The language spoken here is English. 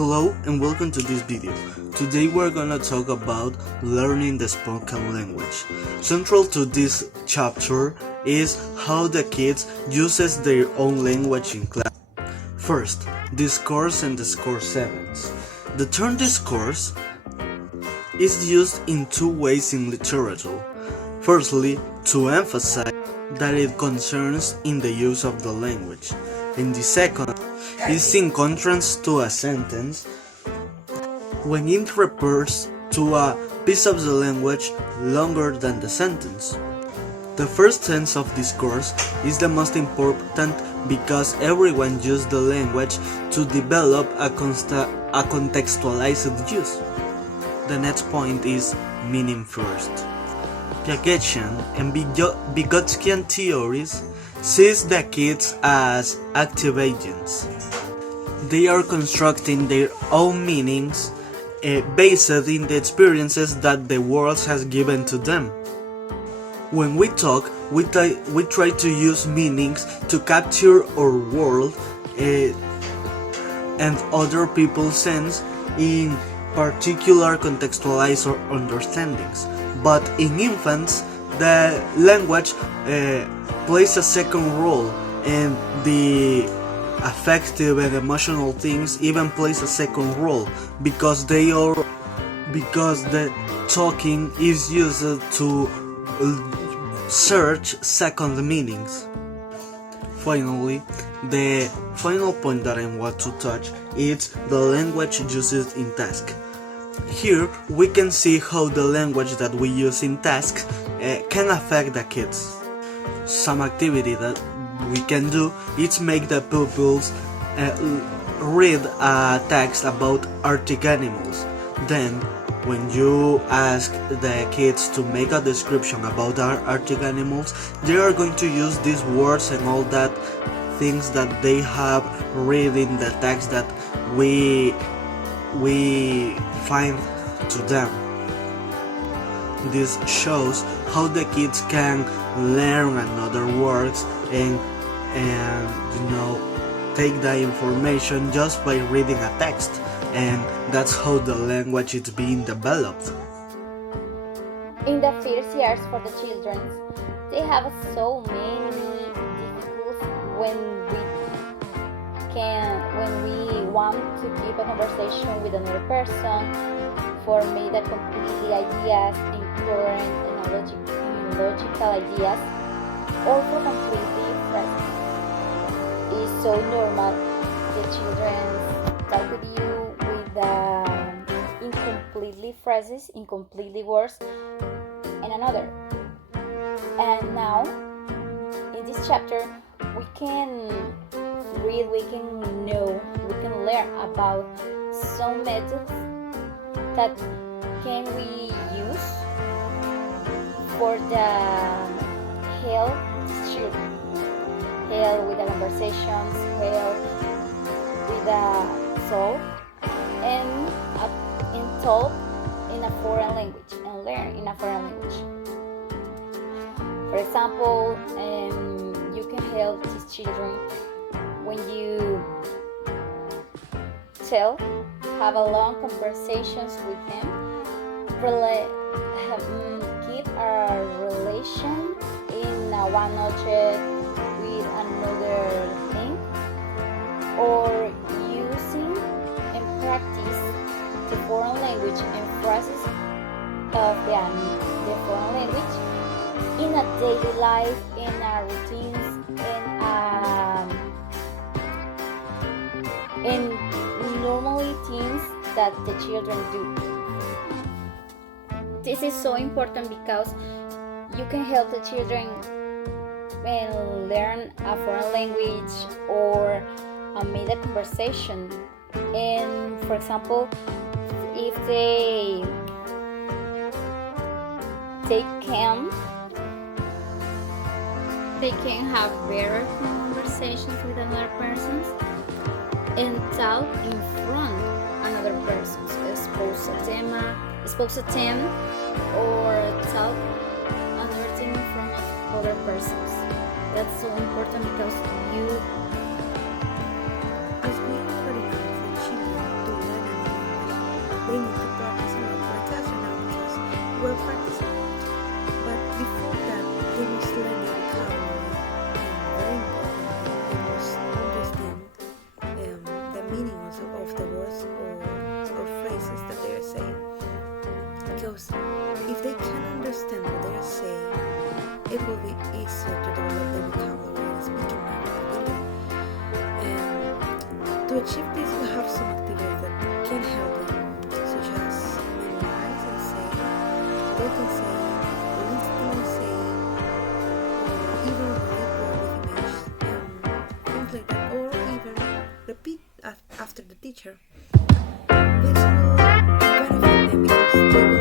Hello and welcome to this video. Today we're gonna talk about learning the spoken language. Central to this chapter is how the kids uses their own language in class. First, discourse and discourse events. The term discourse is used in two ways in literature. Firstly, to emphasize that it concerns in the use of the language, and the second is in contrast to a sentence when it refers to a piece of the language longer than the sentence. The first sense of discourse is the most important because everyone uses the language to develop a contextualized use. The next point is meaning first. Piagetian and Vygotskian theories sees the kids as active agents. They are constructing their own meanings based in the experiences that the world has given to them. When we talk, we try to use meanings to capture our world and other people's sense in particular contextualized understandings. But in infants, the language plays a second role, and the affective and emotional things even plays a second role because the talking is used to search second meanings. Finally, the final point that I want to touch is the language used in task. Here we can see how the language that we use in tasks can affect the kids. Some activity that we can do is make the pupils read a text about Arctic animals. Then when you ask the kids to make a description about our Arctic animals, they are going to use these words and all that things that they have read in the text that we find to them. This shows how the kids can learn another words and take the information just by reading a text, and that's how the language is being developed. In the first years for the children, they have so many difficulties when we want to keep a conversation with another person, formate a completely ideas in current and logical ideas, or for completely present. It's so normal. The children talk with you with incompletely phrases, incompletely words, and another. And now, in this chapter, we can read, we can learn about some methods that can we use for the help children. Help with the conversations, help with the solve, and talk in a foreign language and learn in a foreign language. For example, you can help these children when you have a long conversations with them, keep a relation in one object with another thing, or using and practice the foreign language and phrases of the foreign language in a daily life, in our routines, in normally things that the children do. This is so important because you can help the children learn a foreign language or make a conversation. And for example, if they can have better conversations with another persons and talk in front another person, expose them or talk another thing in front of other persons. That's so important because as we already have the children to learn they need to practice a lot like us right now because we're practicing. But before that, they must learn the vocabulary, and very importantly, they must understand the meanings of the words or phrases that they are saying. Because if they can understand what they are saying, it will be easier to develop the vocabulary and speaking ability. And to achieve this, we have some activities that can help them, such as memorize and say, talk and say, listen and say, or even write word with images, things like that, or even repeat after the teacher. This will benefit them because they will